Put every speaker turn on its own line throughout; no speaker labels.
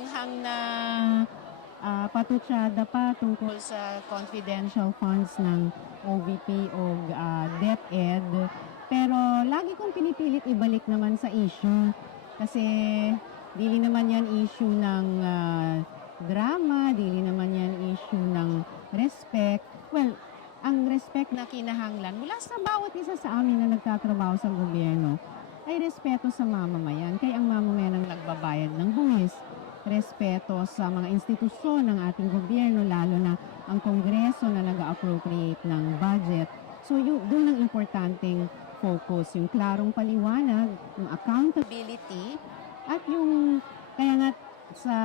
maanghang na uh, patutsada pa tungkol sa confidential funds ng OVP o ah, DepEd. Pero lagi kong pinipilit ibalik naman sa issue kasi dili naman yan issue ng ah, drama, dili naman yan issue ng respect. Well, ang respect na kinahanglan mula sa bawat isa sa amin na nagtatrabaho sa gobyerno ay respeto sa mamamayan. Kaya ang mamamayan ang nagbabayad ng buwis. Respeto sa mga institusyon ng ating gobyerno, lalo na ang Kongreso na nag-appropriate ng budget. So yung, doon ang importanteng focus, yung klarong paliwanag, yung accountability, at yung, kaya nga sa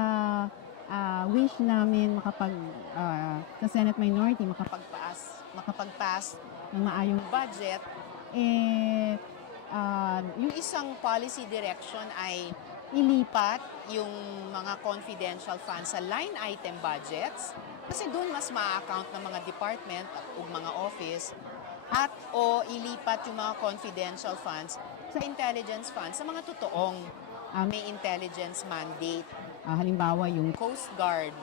ah, wish namin makapag, ah, sa Senate Minority, makapagpaas, makapagpass ng maayong budget, eh, ah, yung isang policy direction ay ilipat yung mga confidential funds sa line item budgets kasi doon mas ma-account ng mga department o mga office at o ilipat yung mga confidential funds sa intelligence funds sa mga totoong ah, may intelligence mandate. Ah, halimbawa yung Coast Guard,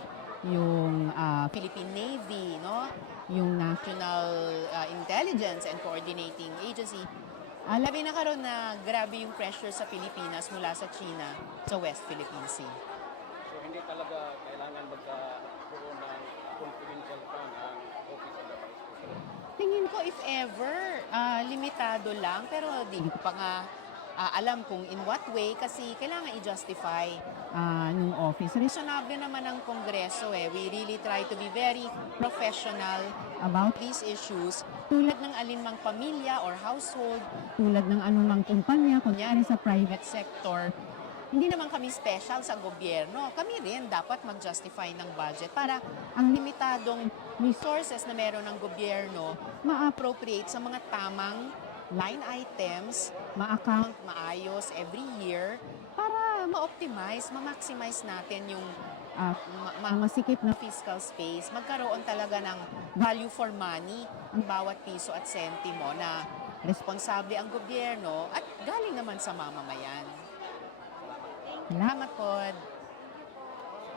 yung ah, Philippine Navy, no? yung National ah, Intelligence and Coordinating Agency. Ah, labi na karon na grabe yung pressure sa Pilipinas mula sa China sa West Philippine Sea.
So hindi talaga kailangan magkaroon ng confidential fund ang Office of the Vice President.
Tingin ko if ever, ah, limitado lang pero di pa nga ah, alam kung in what way kasi kailangan i-justify ah, nung office. Reasonable naman ang Kongreso eh. We really try to be very professional about these issues tulad ng alinmang pamilya or household, tulad ng anumang kumpanya, kunyari sa private sector. Hindi naman kami special sa gobyerno. Kami rin dapat mag-justify ng budget para ang limitadong resources na meron ng gobyerno ma-appropriate sa mga tamang line items, ma-account maayos every year para ma-optimize, ma-maximize natin yung ma- ma- masikip na fiscal space. Magkaroon talaga ng value for money ang bawat piso at sentimo na responsable ang gobyerno at galing naman sa mamamayan. Salamat po.